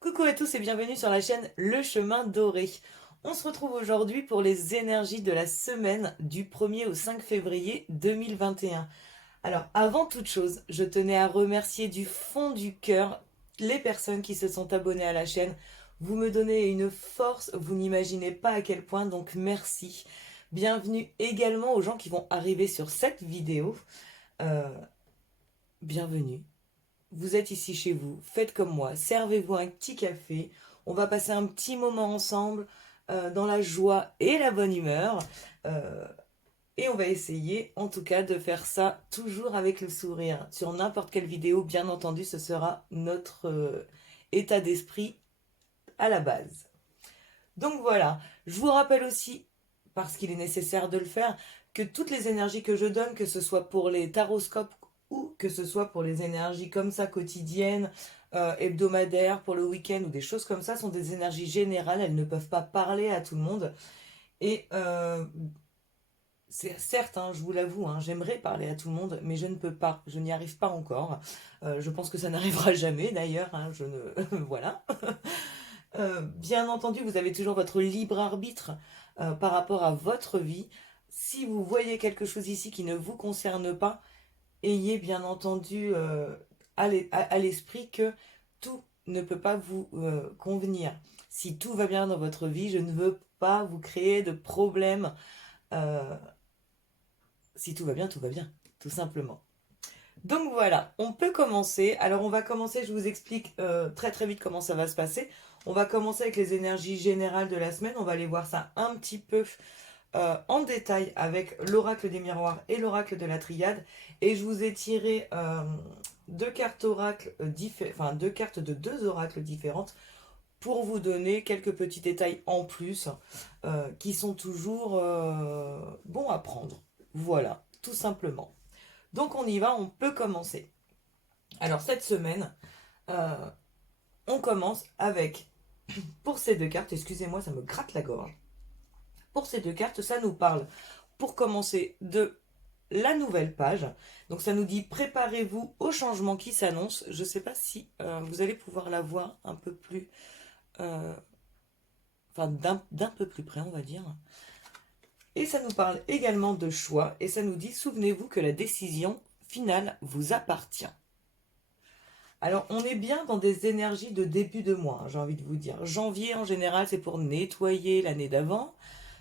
Coucou à tous et bienvenue sur la chaîne Le Chemin Doré. On se retrouve aujourd'hui pour les énergies de la semaine du 1er au 5 février 2021. Alors avant toute chose, je tenais à remercier du fond du cœur les personnes qui se sont abonnées à la chaîne. Vous me donnez une force, vous n'imaginez pas à quel point, donc merci. Bienvenue également aux gens qui vont arriver sur cette vidéo. Bienvenue. Vous êtes ici chez vous, faites comme moi, servez-vous un petit café, on va passer un petit moment ensemble dans la joie et la bonne humeur et on va essayer en tout cas de faire ça toujours avec le sourire. Sur n'importe quelle vidéo, bien entendu, ce sera notre état d'esprit à la base. Donc voilà, je vous rappelle aussi, parce qu'il est nécessaire de le faire, que toutes les énergies que je donne, que ce soit pour les taroscopes ou que ce soit pour les énergies comme ça quotidiennes, hebdomadaires, pour le week-end ou des choses comme ça, sont des énergies générales, elles ne peuvent pas parler à tout le monde. Et c'est certes, hein, je vous l'avoue, hein, j'aimerais parler à tout le monde, mais je ne peux pas, je n'y arrive pas encore. Je pense que ça n'arrivera jamais d'ailleurs, hein, je ne... voilà. Bien entendu, vous avez toujours votre libre arbitre par rapport à votre vie. Si vous voyez quelque chose ici qui ne vous concerne pas, ayez bien entendu à l'esprit que tout ne peut pas vous convenir. Si tout va bien dans votre vie, je ne veux pas vous créer de problèmes. Si tout va bien, tout simplement. Donc voilà, on peut commencer. Alors on va commencer, je vous explique très très vite comment ça va se passer. On va commencer avec les énergies générales de la semaine. On va aller voir ça un petit peu en détail avec l'oracle des miroirs et l'oracle de la triade. Et je vous ai tiré deux cartes oracles enfin deux cartes de deux oracles différentes pour vous donner quelques petits détails en plus qui sont toujours bons à prendre. Voilà, tout simplement. Donc on y va, on peut commencer. Alors cette semaine, on commence avec, pour ces deux cartes, excusez-moi, ça me gratte la gorge. Pour ces deux cartes, ça nous parle, pour commencer, de la nouvelle page. Donc ça nous dit préparez-vous au changement qui s'annonce. Je ne sais pas si vous allez pouvoir la voir un peu plus, enfin d'un peu plus près, on va dire. Et ça nous parle également de choix. Et ça nous dit souvenez-vous que la décision finale vous appartient. Alors, on est bien dans des énergies de début de mois, hein, j'ai envie de vous dire. Janvier, en général, c'est pour nettoyer l'année d'avant.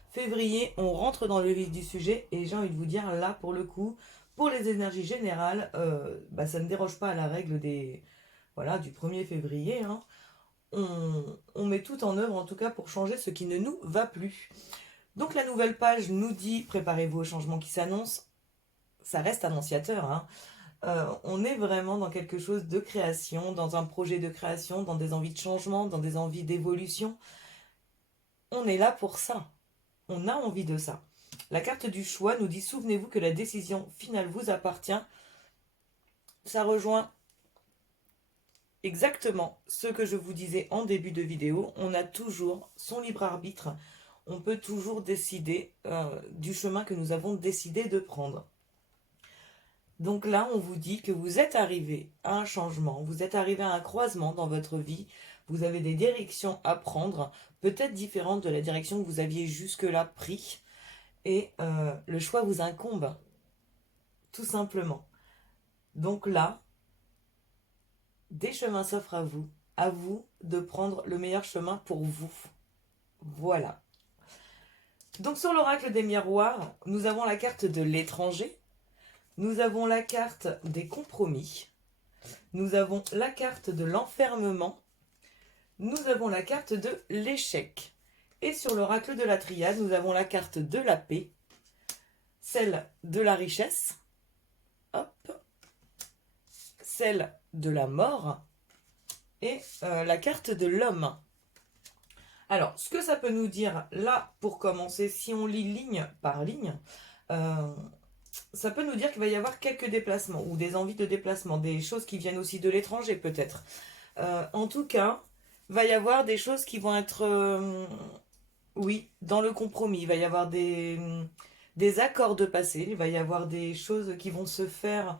Février, on rentre dans le vif du sujet. Et j'ai envie de vous dire, là, pour le coup, pour les énergies générales, ça ne déroge pas à la règle voilà, du 1er février. Hein. On met tout en œuvre, en tout cas, pour changer ce qui ne nous va plus. Donc, la nouvelle page nous dit, préparez-vous au changement qui s'annonce. Ça reste annonciateur, hein. On est vraiment dans quelque chose de création, dans un projet de création, dans des envies de changement, dans des envies d'évolution. On est là pour ça. On a envie de ça. La carte du choix nous dit, souvenez-vous que la décision finale vous appartient. Ça rejoint exactement ce que je vous disais en début de vidéo. On a toujours son libre arbitre. On peut toujours décider du chemin que nous avons décidé de prendre. Donc là, on vous dit que vous êtes arrivé à un changement, vous êtes arrivé à un croisement dans votre vie, vous avez des directions à prendre, peut-être différentes de la direction que vous aviez jusque-là pris, et le choix vous incombe, tout simplement. Donc là, des chemins s'offrent à vous de prendre le meilleur chemin pour vous. Voilà. Donc sur l'oracle des miroirs, nous avons la carte de l'étranger. Nous avons la carte des compromis. Nous avons la carte de l'enfermement. Nous avons la carte de l'échec. Et sur l'oracle de la triade, nous avons la carte de la paix, celle de la richesse, hop, celle de la mort et la carte de l'homme. Alors, ce que ça peut nous dire, là, pour commencer, si on lit ligne par ligne, euh, ça peut nous dire qu'il va y avoir quelques déplacements, ou des envies de déplacement, des choses qui viennent aussi de l'étranger, peut-être. En tout cas, il va y avoir des choses qui vont être, oui, dans le compromis. Il va y avoir des accords de passé, il va y avoir des choses qui vont se faire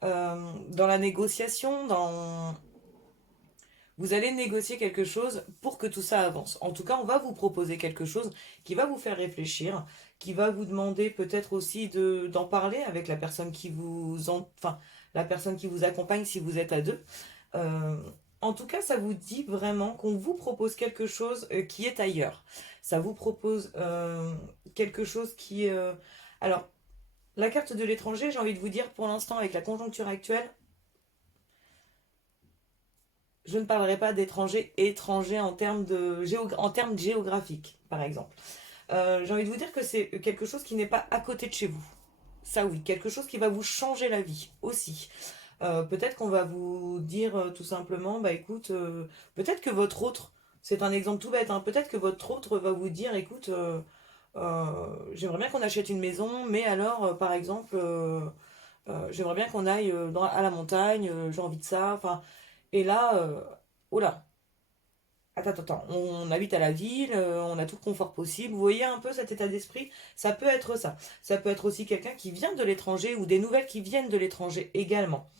dans la négociation, dans... Vous allez négocier quelque chose pour que tout ça avance. En tout cas, on va vous proposer quelque chose qui va vous faire réfléchir, qui va vous demander peut-être aussi d'en parler avec la personne qui enfin, la personne qui vous accompagne si vous êtes à deux. Euh, En tout cas, ça vous dit vraiment qu'on vous propose quelque chose qui est ailleurs. Ça vous propose quelque chose qui... Alors, la carte de l'étranger, j'ai envie de vous dire, pour l'instant, avec la conjoncture actuelle, je ne parlerai pas d'étranger étranger en termes en termes géographiques, par exemple. J'ai envie de vous dire que c'est quelque chose qui n'est pas à côté de chez vous. Ça oui, quelque chose qui va vous changer la vie aussi. Peut-être qu'on va vous dire tout simplement, bah écoute, peut-être que votre autre, c'est un exemple tout bête, hein, peut-être que votre autre va vous dire, écoute, j'aimerais bien qu'on achète une maison, mais alors, par exemple, j'aimerais bien qu'on aille à la montagne, j'ai envie de ça, enfin, et là, oh là, attends, on habite à la ville, on a tout le confort possible. Vous voyez un peu cet état d'esprit? Ça peut être ça. Ça peut être aussi quelqu'un qui vient de l'étranger ou des nouvelles qui viennent de l'étranger également.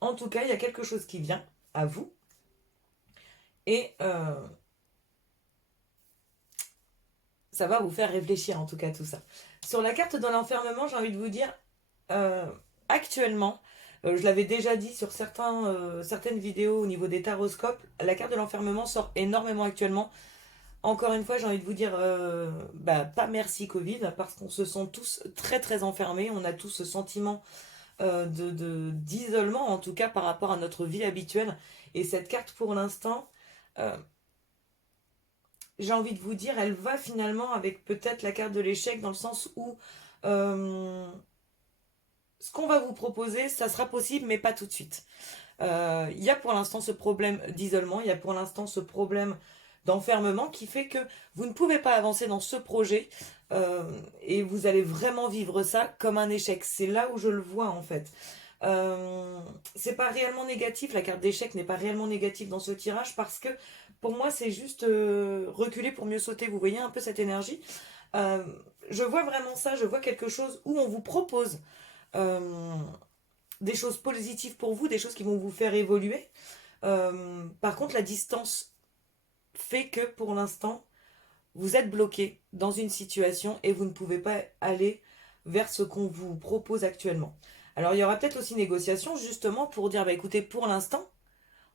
En tout cas, il y a quelque chose qui vient à vous et ça va vous faire réfléchir en tout cas tout ça. Sur la carte de l'enfermement, j'ai envie de vous dire, euh, actuellement, je l'avais déjà dit sur certaines vidéos au niveau des taroscopes, la carte de l'enfermement sort énormément actuellement. Encore une fois, j'ai envie de vous dire, bah, pas merci Covid, parce qu'on se sent tous très très enfermés, on a tous ce sentiment d'isolement, en tout cas par rapport à notre vie habituelle. Et cette carte, pour l'instant, euh, j'ai envie de vous dire, elle va finalement avec peut-être la carte de l'échec, dans le sens où euh, ce qu'on va vous proposer, ça sera possible, mais pas tout de suite. Il y a pour l'instant ce problème d'isolement, il y a pour l'instant ce problème d'enfermement qui fait que vous ne pouvez pas avancer dans ce projet euh, et vous allez vraiment vivre ça comme un échec. C'est là où je le vois en fait. Euh, c'est pas réellement négatif, la carte d'échec n'est pas réellement négative dans ce tirage parce que pour moi c'est juste reculer pour mieux sauter. Vous voyez un peu cette énergie. Euh, je vois vraiment ça, je vois quelque chose où on vous propose euh, des choses positives pour vous, des choses qui vont vous faire évoluer. Par contre, la distance fait que pour l'instant, vous êtes bloqué dans une situation et vous ne pouvez pas aller vers ce qu'on vous propose actuellement. Alors, il y aura peut-être aussi négociation justement pour dire, bah, écoutez, pour l'instant,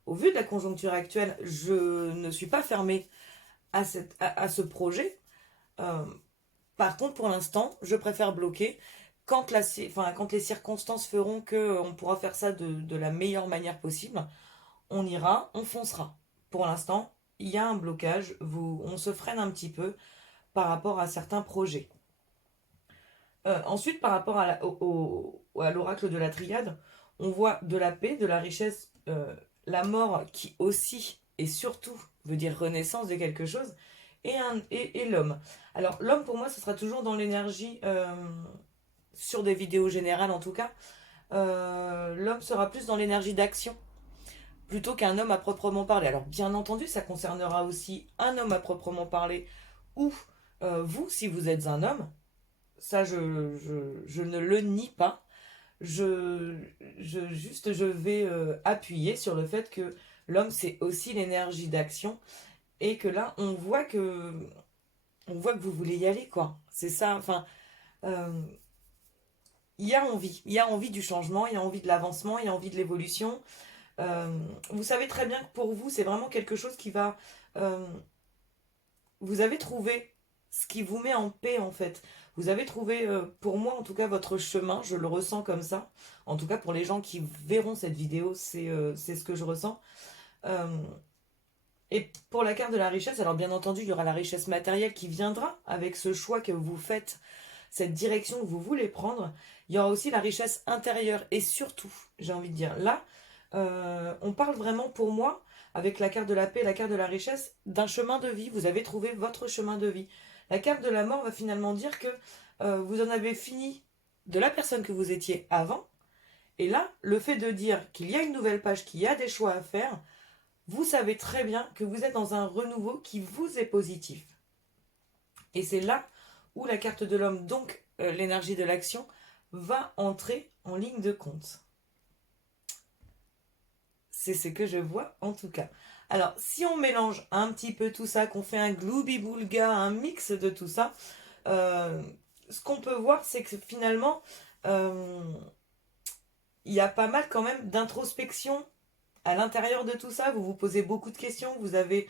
au vu de la conjoncture actuelle, je ne suis pas fermé à ce projet. Euh, Par contre, pour l'instant, je préfère bloquer. Quand les circonstances feront qu'on pourra faire ça de la meilleure manière possible, on ira, on foncera. Pour l'instant, il y a un blocage, on se freine un petit peu par rapport à certains projets. Ensuite, par rapport à l'oracle de la triade, on voit de la paix, de la richesse, la mort qui aussi et surtout veut dire renaissance de quelque chose, et l'homme. Alors l'homme pour moi ce sera toujours dans l'énergie, sur des vidéos générales en tout cas, l'homme sera plus dans l'énergie d'action plutôt qu'un homme à proprement parler. Alors bien entendu, ça concernera aussi un homme à proprement parler ou vous si vous êtes un homme. Ça, je ne le nie pas. Je, je vais appuyer sur le fait que l'homme, c'est aussi l'énergie d'action et que là, on voit que vous voulez y aller, quoi. C'est ça, enfin, euh, il y a envie du changement, il y a envie de l'avancement, il y a envie de l'évolution. Vous savez très bien que pour vous, c'est vraiment quelque chose qui va... euh, vous avez trouvé ce qui vous met en paix, en fait. Vous avez trouvé, pour moi en tout cas, votre chemin, je le ressens comme ça. En tout cas, pour les gens qui verront cette vidéo, c'est ce que je ressens. Euh, et pour la carte de la richesse, alors bien entendu, il y aura la richesse matérielle qui viendra avec ce choix que vous faites, cette direction que vous voulez prendre. Il y aura aussi la richesse intérieure et surtout, j'ai envie de dire, là, on parle vraiment pour moi. avec la carte de la paix et la carte de la richesse, d'un chemin de vie. Vous avez trouvé votre chemin de vie. La carte de la mort va finalement dire que vous en avez fini de la personne que vous étiez avant. Et là, le fait de dire qu'il y a une nouvelle page, qu'il y a des choix à faire, vous savez très bien que vous êtes dans un renouveau qui vous est positif. Et c'est là où la carte de l'homme, donc l'énergie de l'action, va entrer en ligne de compte. C'est ce que je vois en tout cas. Alors, si on mélange un petit peu tout ça, qu'on fait un gloubi-boulga, un mix de tout ça, ce qu'on peut voir, c'est que finalement, il y a pas mal quand même d'introspection à l'intérieur de tout ça. Vous vous posez beaucoup de questions, vous avez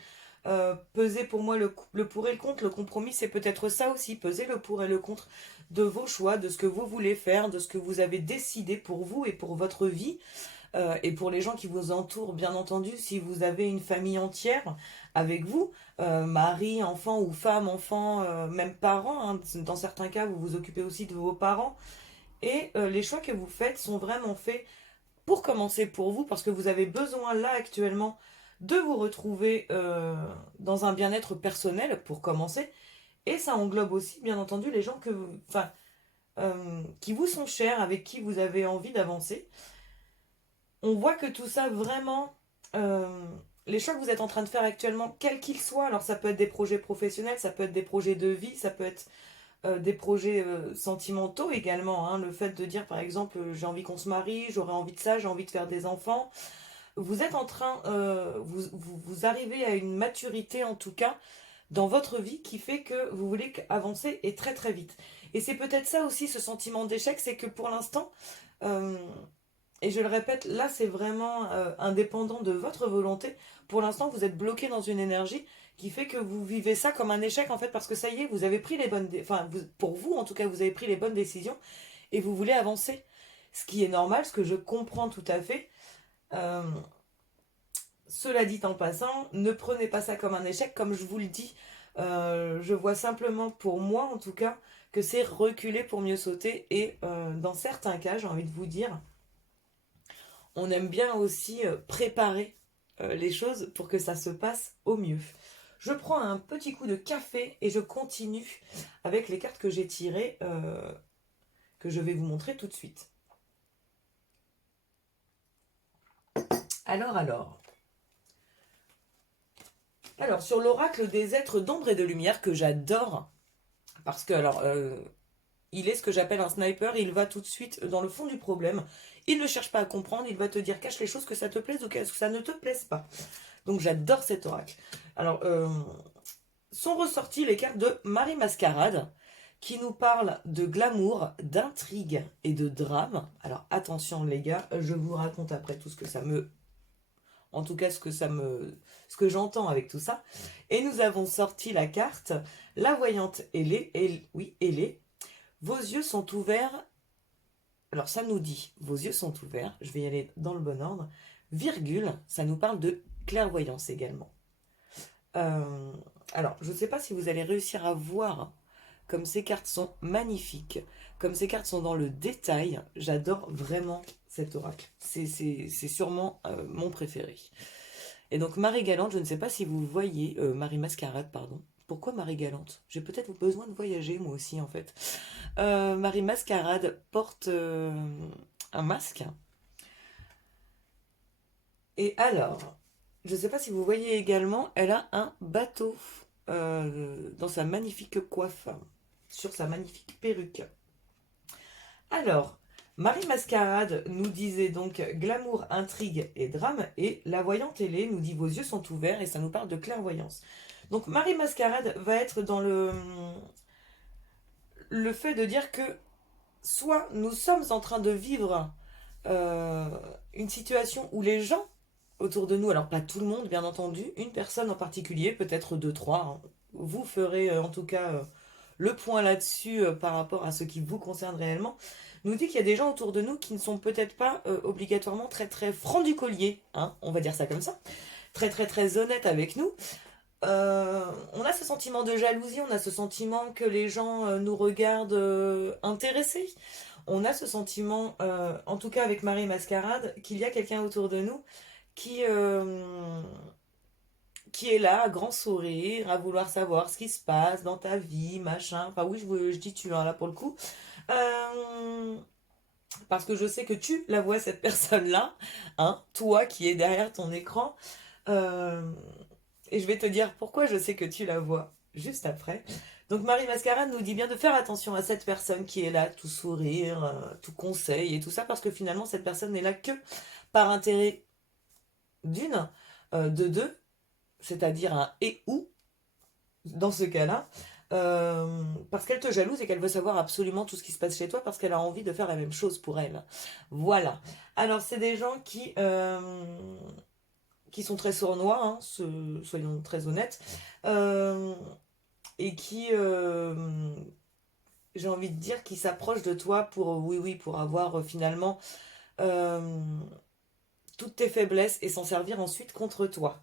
pesé pour moi le pour et le contre. Le compromis, c'est peut-être ça aussi, peser le pour et le contre de vos choix, de ce que vous voulez faire, de ce que vous avez décidé pour vous et pour votre vie. Et pour les gens qui vous entourent, bien entendu, si vous avez une famille entière avec vous, mari, enfant ou femme, enfant, même parents, hein, dans certains cas, vous vous occupez aussi de vos parents. Et les choix que vous faites sont vraiment faits pour commencer pour vous, parce que vous avez besoin là actuellement de vous retrouver dans un bien-être personnel pour commencer. Et ça englobe aussi, bien entendu, les gens qui vous sont chers, avec qui vous avez envie d'avancer. On voit que tout ça vraiment, les choix que vous êtes en train de faire actuellement, quels qu'ils soient, alors ça peut être des projets professionnels, ça peut être des projets de vie, ça peut être des projets sentimentaux également, hein. Le fait de dire par exemple j'ai envie qu'on se marie, j'aurais envie de ça, j'ai envie de faire des enfants. Vous êtes en train, vous arrivez à une maturité en tout cas dans votre vie qui fait que vous voulez avancer et très très vite. Et c'est peut-être ça aussi ce sentiment d'échec, c'est que pour l'instant, euh, et je le répète, là c'est vraiment indépendant de votre volonté. Pour l'instant vous êtes bloqué dans une énergie qui fait que vous vivez ça comme un échec en fait parce que ça y est, vous avez pris les bonnes, pour vous en tout cas, vous avez pris les bonnes décisions et vous voulez avancer. Ce qui est normal, ce que je comprends tout à fait. Euh, Cela dit en passant, ne prenez pas ça comme un échec, comme je vous le dis. Je vois simplement pour moi en tout cas que c'est reculer pour mieux sauter et dans certains cas, j'ai envie de vous dire, on aime bien aussi préparer les choses pour que ça se passe au mieux. Je prends un petit coup de café et je continue avec les cartes que j'ai tirées, que je vais vous montrer tout de suite. Alors. Alors, sur l'oracle des êtres d'ombre et de lumière que j'adore, parce que, il est ce que j'appelle un sniper, il va tout de suite dans le fond du problème, il ne cherche pas à comprendre, il va te dire cache les choses, que ça te plaise ou que ça ne te plaise pas. Donc j'adore cet oracle. Alors, sont ressorties les cartes de Marie Mascarade, qui nous parle de glamour, d'intrigue et de drame. Alors attention les gars, je vous raconte après tout ce que ça me... En tout cas, ce que j'entends avec tout ça. Et nous avons sorti la carte, la voyante Ailée. Vos yeux sont ouverts. Alors ça nous dit, vos yeux sont ouverts. Je vais y aller dans le bon ordre. Virgule, ça nous parle de clairvoyance également. Alors, je ne sais pas si vous allez réussir à voir comme ces cartes sont magnifiques, comme ces cartes sont dans le détail. J'adore vraiment cet oracle. C'est sûrement mon préféré. Et donc Marie Galante, je ne sais pas si vous voyez, Marie Mascarade, pardon. Pourquoi Marie Galante? J'ai peut-être besoin de voyager moi aussi en fait. Marie Mascarade porte un masque. Et alors, je ne sais pas si vous voyez également, elle a un bateau dans sa magnifique coiffe, sur sa magnifique perruque. Alors, Marie Mascarade nous disait donc glamour, intrigue et drame, et la voyante Ailée nous dit vos yeux sont ouverts, et ça nous parle de clairvoyance. Donc Marie Mascarade va être dans le fait de dire que soit nous sommes en train de vivre une situation où les gens autour de nous, alors pas tout le monde bien entendu, une personne en particulier, peut-être deux, trois, hein, vous ferez en tout cas le point là-dessus par rapport à ce qui vous concerne réellement, nous dit qu'il y a des gens autour de nous qui ne sont peut-être pas obligatoirement très très francs du collier, hein, on va dire ça comme ça, très très très honnêtes avec nous. On a ce sentiment de jalousie, on a ce sentiment que les gens nous regardent intéressés. On a ce sentiment, en tout cas avec Marie Mascarade, qu'il y a quelqu'un autour de nous qui qui est là, à grand sourire, à vouloir savoir ce qui se passe dans ta vie, machin. Enfin oui, je dis tu, hein, là pour le coup. Euh, Parce que je sais que tu la vois, cette personne-là, hein, toi qui es derrière ton écran. Euh, et je vais te dire pourquoi je sais que tu la vois juste après. Donc Marie Mascarade nous dit bien de faire attention à cette personne qui est là, tout sourire, tout conseil et tout ça, parce que finalement cette personne n'est là que par intérêt d'une, de deux, c'est-à-dire un et ou, dans ce cas-là, parce qu'elle te jalouse et qu'elle veut savoir absolument tout ce qui se passe chez toi parce qu'elle a envie de faire la même chose pour elle. Voilà. Alors c'est des gens qui sont très sournois, hein, soyons très honnêtes, euh, et qui, j'ai envie de dire, qui s'approchent de toi pour, oui, oui, pour avoir finalement euh, toutes tes faiblesses et s'en servir ensuite contre toi.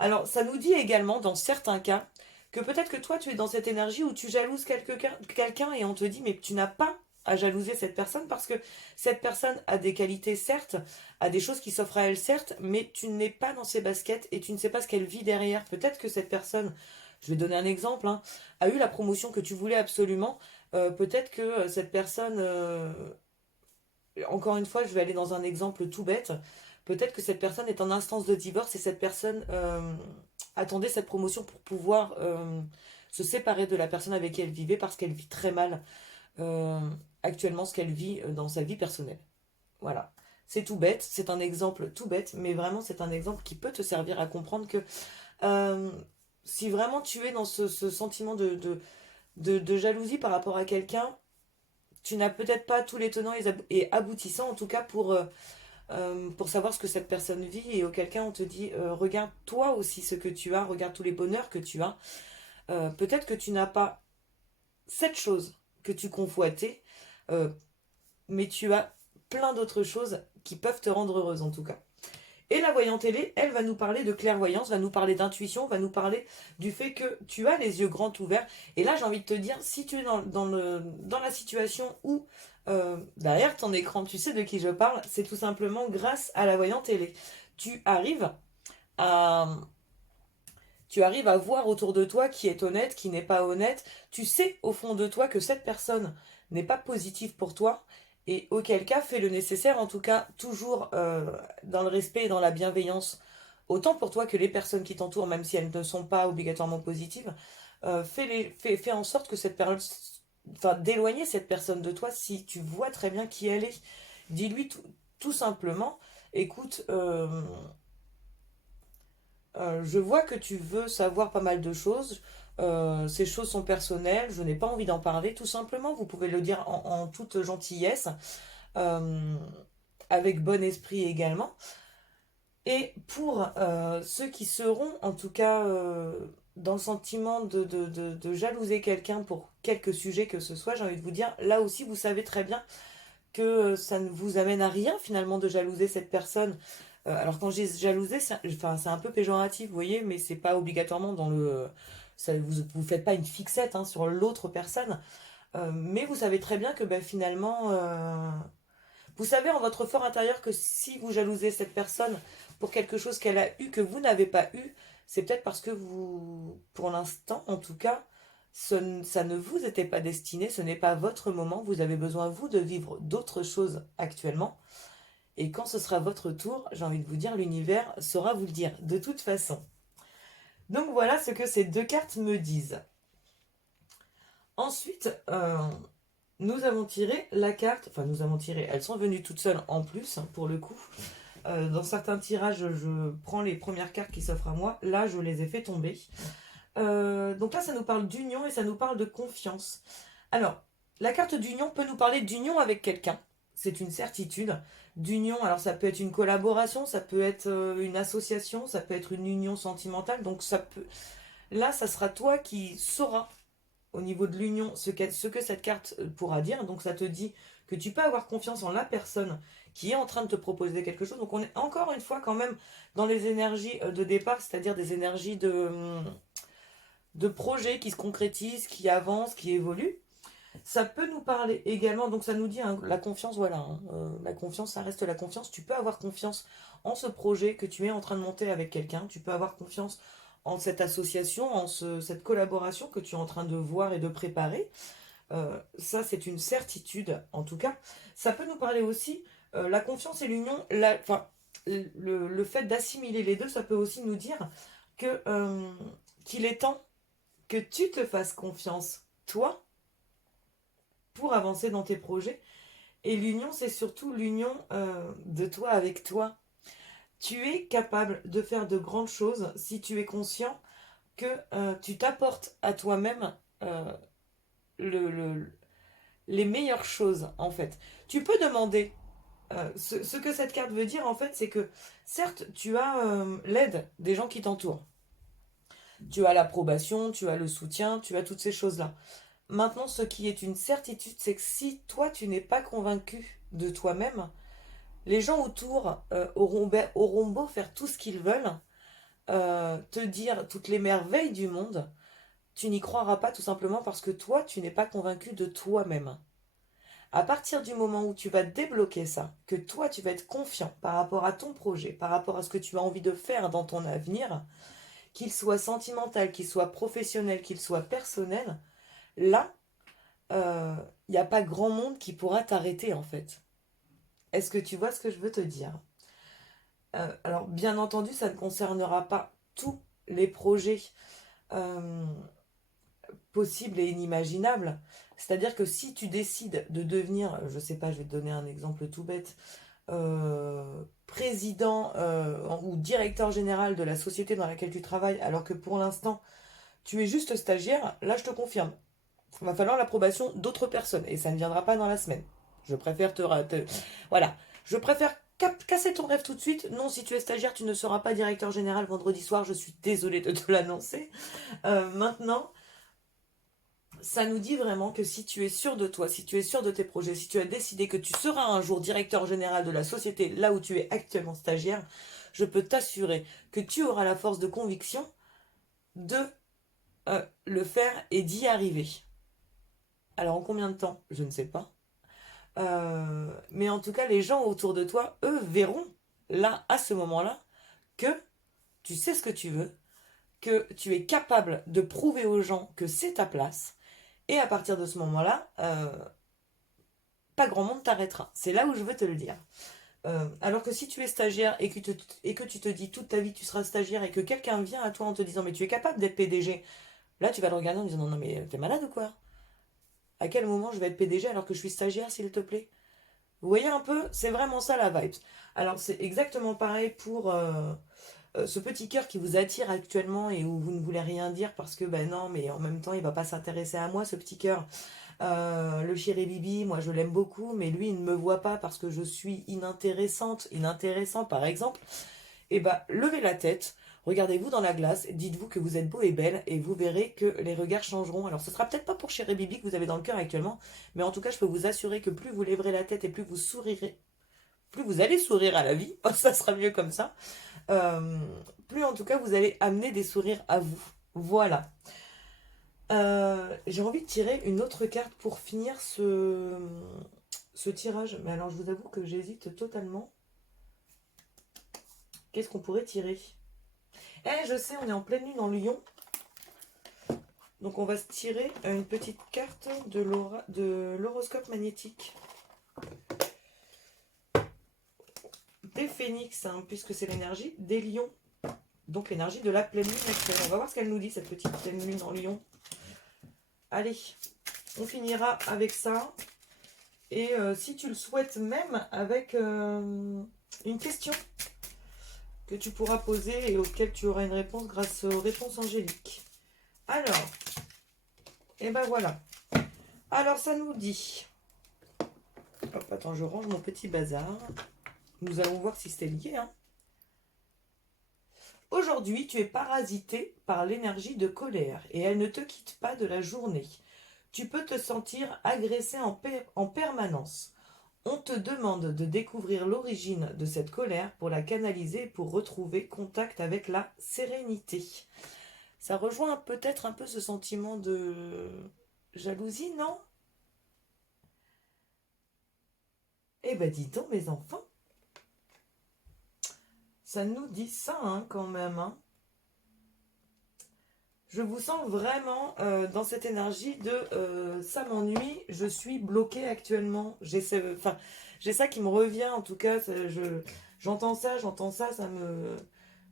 Alors, ça nous dit également, dans certains cas, que peut-être que toi, tu es dans cette énergie où tu jalouses quelqu'un et on te dit, mais tu n'as pas à jalouser cette personne parce que cette personne a des qualités, certes, a des choses qui s'offrent à elle, certes, mais tu n'es pas dans ses baskets et tu ne sais pas ce qu'elle vit derrière. Peut-être que cette personne, je vais donner un exemple, hein, a eu la promotion que tu voulais absolument. Peut-être que cette personne, encore une fois, je vais aller dans un exemple tout bête. Peut-être que cette personne est en instance de divorce et cette personne attendait cette promotion pour pouvoir se séparer de la personne avec qui elle vivait parce qu'elle vit très mal euh, actuellement ce qu'elle vit dans sa vie personnelle. Voilà. C'est tout bête, c'est un exemple tout bête, mais vraiment c'est un exemple qui peut te servir à comprendre que euh, si vraiment tu es dans ce sentiment de jalousie par rapport à quelqu'un, tu n'as peut-être pas tous les tenants et aboutissants, en tout cas pour savoir ce que cette personne vit, et auquel cas on te dit regarde toi aussi ce que tu as, regarde tous les bonheurs que tu as. Peut-être que tu n'as pas cette chose que tu convoitais, euh, mais tu as plein d'autres choses qui peuvent te rendre heureuse en tout cas. Et la voyante télé, elle va nous parler de clairvoyance, va nous parler d'intuition, va nous parler du fait que tu as les yeux grands ouverts. Et là, j'ai envie de te dire, si tu es dans la situation où, derrière ton écran, tu sais de qui je parle, c'est tout simplement grâce à la voyante télé. Tu arrives à, tu arrives à voir autour de toi qui est honnête, qui n'est pas honnête. Tu sais au fond de toi que cette personne n'est pas positive pour toi. Et auquel cas, fais le nécessaire, en tout cas, toujours dans le respect et dans la bienveillance, autant pour toi que les personnes qui t'entourent, même si elles ne sont pas obligatoirement positives, fais en sorte que cette personne, enfin, d'éloigner cette personne de toi si tu vois très bien qui elle est. Dis-lui tout simplement, écoute, je vois que tu veux savoir pas mal de choses. Ces choses sont personnelles, je n'ai pas envie d'en parler, tout simplement. Vous pouvez le dire en toute gentillesse, euh, avec bon esprit également. Et pour ceux qui seront, en tout cas, dans le sentiment de jalouser quelqu'un pour quelque sujet que ce soit, j'ai envie de vous dire, là aussi, vous savez très bien que ça ne vous amène à rien finalement de jalouser cette personne. Alors quand j'ai jalousé, enfin, c'est un peu péjoratif, vous voyez, mais c'est pas obligatoirement dans le... Ça, vous faites pas une fixette hein, sur l'autre personne, mais vous savez très bien que ben, finalement, vous savez en votre fort intérieur que si vous jalousez cette personne pour quelque chose qu'elle a eu que vous n'avez pas eu, c'est peut-être parce que vous, pour l'instant en tout cas, ça ne vous était pas destiné, ce n'est pas votre moment, vous avez besoin vous de vivre d'autres choses actuellement. Et quand ce sera votre tour, j'ai envie de vous dire, l'univers saura vous le dire, de toute façon. Donc voilà ce que ces deux cartes me disent. Ensuite, nous avons tiré la carte, enfin nous avons tiré, elles sont venues toutes seules en plus, hein, pour le coup. Dans certains tirages, je prends les premières cartes qui s'offrent à moi, là je les ai fait tomber. Donc là ça nous parle d'union et ça nous parle de confiance. Alors, la carte d'union peut nous parler d'union avec quelqu'un, c'est une certitude. D'union, alors ça peut être une collaboration, ça peut être une association, ça peut être une union sentimentale, donc ça peut... Là, ça sera toi qui sauras au niveau de l'union ce que cette carte pourra dire. Donc ça te dit que tu peux avoir confiance en la personne qui est en train de te proposer quelque chose. Donc on est encore une fois quand même dans les énergies de départ, c'est-à-dire des énergies de projets qui se concrétisent, qui avancent, qui évoluent. Ça peut nous parler également, donc ça nous dit hein, la confiance, voilà, hein, la confiance, ça reste la confiance. Tu peux avoir confiance en ce projet que tu es en train de monter avec quelqu'un, tu peux avoir confiance en cette association, cette collaboration que tu es en train de voir et de préparer. Ça, c'est une certitude, en tout cas. Ça peut nous parler aussi, la confiance et l'union, enfin, le fait d'assimiler les deux, ça peut aussi nous dire que, qu'il est temps que tu te fasses confiance, toi, pour avancer dans tes projets. Et l'union, c'est surtout l'union de toi avec toi. Tu es capable de faire de grandes choses si tu es conscient que tu t'apportes à toi-même le, le- les meilleures choses, en fait. Tu peux demander. Ce que cette carte veut dire, en fait, c'est que certes, tu as l'aide des gens qui t'entourent. Tu as l'approbation, tu as le soutien, tu as toutes ces choses-là. Maintenant, ce qui est une certitude, c'est que si toi, tu n'es pas convaincu de toi-même, les gens autour auront beau faire tout ce qu'ils veulent, te dire toutes les merveilles du monde, tu n'y croiras pas tout simplement parce que toi, tu n'es pas convaincu de toi-même. À partir du moment où tu vas débloquer ça, que toi, tu vas être confiant par rapport à ton projet, par rapport à ce que tu as envie de faire dans ton avenir, qu'il soit sentimental, qu'il soit professionnel, qu'il soit personnel, là, il n'y a pas grand monde qui pourra t'arrêter en fait. Est-ce que tu vois ce que je veux te dire? Alors, bien entendu, ça ne concernera pas tous les projets euh, possibles et inimaginables. C'est-à-dire que si tu décides de devenir, je sais pas, je vais te donner un exemple tout bête, président ou directeur général de la société dans laquelle tu travailles, alors que pour l'instant, tu es juste stagiaire, là je te confirme, il va falloir l'approbation d'autres personnes et ça ne viendra pas dans la semaine. Je préfère voilà. Je préfère casser ton rêve tout de suite. Non, si tu es stagiaire, tu ne seras pas directeur général vendredi soir. Je suis désolée de te l'annoncer. Maintenant, ça nous dit vraiment que si tu es sûr de toi, si tu es sûr de tes projets, si tu as décidé que tu seras un jour directeur général de la société là où tu es actuellement stagiaire, je peux t'assurer que tu auras la force de conviction de le faire et d'y arriver. Alors en combien de temps? Je ne sais pas. Mais en tout cas, les gens autour de toi, eux, verront là, à ce moment-là, que tu sais ce que tu veux, que tu es capable de prouver aux gens que c'est ta place. Et à partir de ce moment-là, pas grand monde t'arrêtera. C'est là où je veux te le dire. Alors que si tu es stagiaire et que tu te dis toute ta vie tu seras stagiaire et que quelqu'un vient à toi en te disant mais tu es capable d'être PDG, là tu vas le regarder en disant non, non mais t'es malade ou quoi? À quel moment je vais être PDG alors que je suis stagiaire s'il te plaît? Vous voyez un peu, c'est vraiment ça la vibe. Alors c'est exactement pareil pour ce petit cœur qui vous attire actuellement et où vous ne voulez rien dire parce que ben non, mais en même temps il va pas s'intéresser à moi ce petit cœur. Le chéri Bibi, moi je l'aime beaucoup, mais lui il ne me voit pas parce que je suis inintéressante, inintéressant par exemple. Et bah levez la tête, regardez-vous dans la glace, dites-vous que vous êtes beau et belle et vous verrez que les regards changeront. Alors ce sera peut-être pas pour chéri Bibi que vous avez dans le cœur actuellement, mais en tout cas je peux vous assurer que plus vous lèverez la tête et plus vous sourirez, plus vous allez sourire à la vie, ça sera mieux comme ça, euh, plus en tout cas vous allez amener des sourires à vous. Voilà. J'ai envie de tirer une autre carte pour finir ce tirage. Mais alors je vous avoue que j'hésite totalement. Qu'est-ce qu'on pourrait tirer? Eh, je sais, on est en pleine lune en Lion. Donc on va se tirer une petite carte de l'horoscope magnétique. Des phénix, hein, puisque c'est l'énergie des lions. Donc l'énergie de la pleine lune actuelle. On va voir ce qu'elle nous dit, cette petite pleine lune en Lion. Allez, on finira avec ça. Et si tu le souhaites même, avec une question que tu pourras poser et auquel tu auras une réponse grâce aux réponses angéliques. Alors, et ben voilà. Alors ça nous dit... Hop, attends, je range mon petit bazar. Nous allons voir si c'est lié. Hein. Aujourd'hui, tu es parasité par l'énergie de colère et elle ne te quitte pas de la journée. Tu peux te sentir agressé en permanence. On te demande de découvrir l'origine de cette colère pour la canaliser et pour retrouver contact avec la sérénité. Ça rejoint peut-être un peu ce sentiment de jalousie, non? Eh ben dis donc mes enfants, ça nous dit ça hein, quand même. Hein. Je vous sens vraiment dans cette énergie de ça m'ennuie, je suis bloquée actuellement. Enfin, j'ai ça qui me revient en tout cas. J'entends ça, ça me.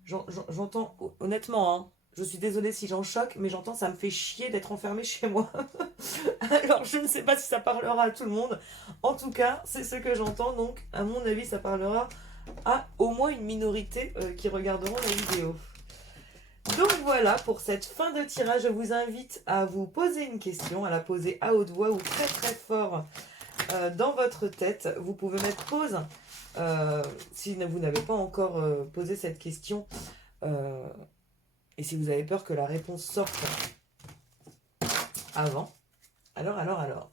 J'entends honnêtement, hein, je suis désolée si j'en choque, mais j'entends ça me fait chier d'être enfermée chez moi. Alors je ne sais pas si ça parlera à tout le monde. En tout cas, c'est ce que j'entends. Donc, à mon avis, ça parlera à au moins une minorité qui regarderont la vidéo. Donc voilà, pour cette fin de tirage, je vous invite à vous poser une question, à la poser à haute voix ou très très fort dans votre tête. Vous pouvez mettre pause si vous n'avez pas encore posé cette question euh, et si vous avez peur que la réponse sorte avant. Alors.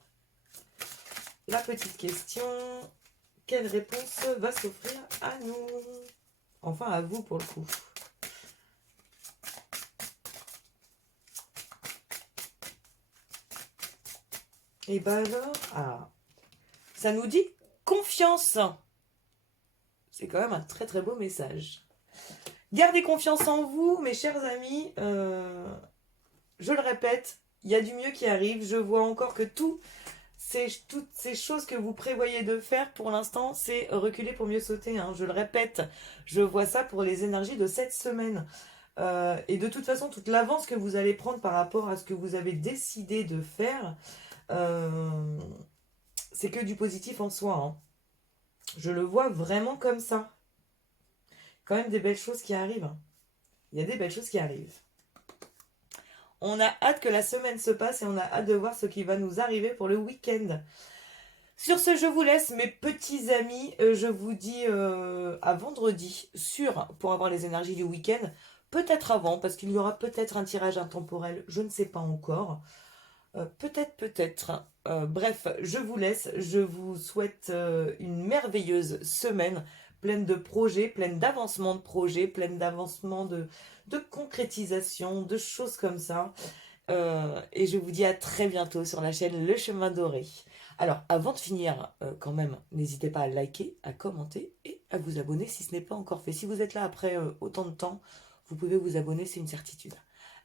La petite question, quelle réponse va s'offrir à nous? Enfin à vous pour le coup. Et ben alors, ça nous dit confiance. C'est quand même un très très beau message. Gardez confiance en vous, mes chers amis. Je le répète, il y a du mieux qui arrive. Je vois encore que toutes ces choses que vous prévoyez de faire, pour l'instant, c'est reculer pour mieux sauter. Hein. Je le répète, je vois ça pour les énergies de cette semaine. Et de toute façon, toute l'avance que vous allez prendre par rapport à ce que vous avez décidé de faire, c'est que du positif en soi. Hein. Je le vois vraiment comme ça. Quand même des belles choses qui arrivent. Il y a des belles choses qui arrivent. On a hâte que la semaine se passe et on a hâte de voir ce qui va nous arriver pour le week-end. Sur ce, je vous laisse, mes petits amis. Je vous dis à vendredi, sûr, pour avoir les énergies du week-end. Peut-être avant, parce qu'il y aura peut-être un tirage intemporel. Je ne sais pas encore. Peut-être. Bref, je vous laisse. Je vous souhaite une merveilleuse semaine pleine de projets, pleine d'avancement de projets, pleine d'avancement de concrétisation, de choses comme ça. Et je vous dis à très bientôt sur la chaîne Le Chemin Doré. Alors, avant de finir, quand même, n'hésitez pas à liker, à commenter et à vous abonner si ce n'est pas encore fait. Si vous êtes là après autant de temps, vous pouvez vous abonner, c'est une certitude.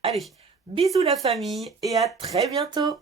Allez, bisous la famille et à très bientôt!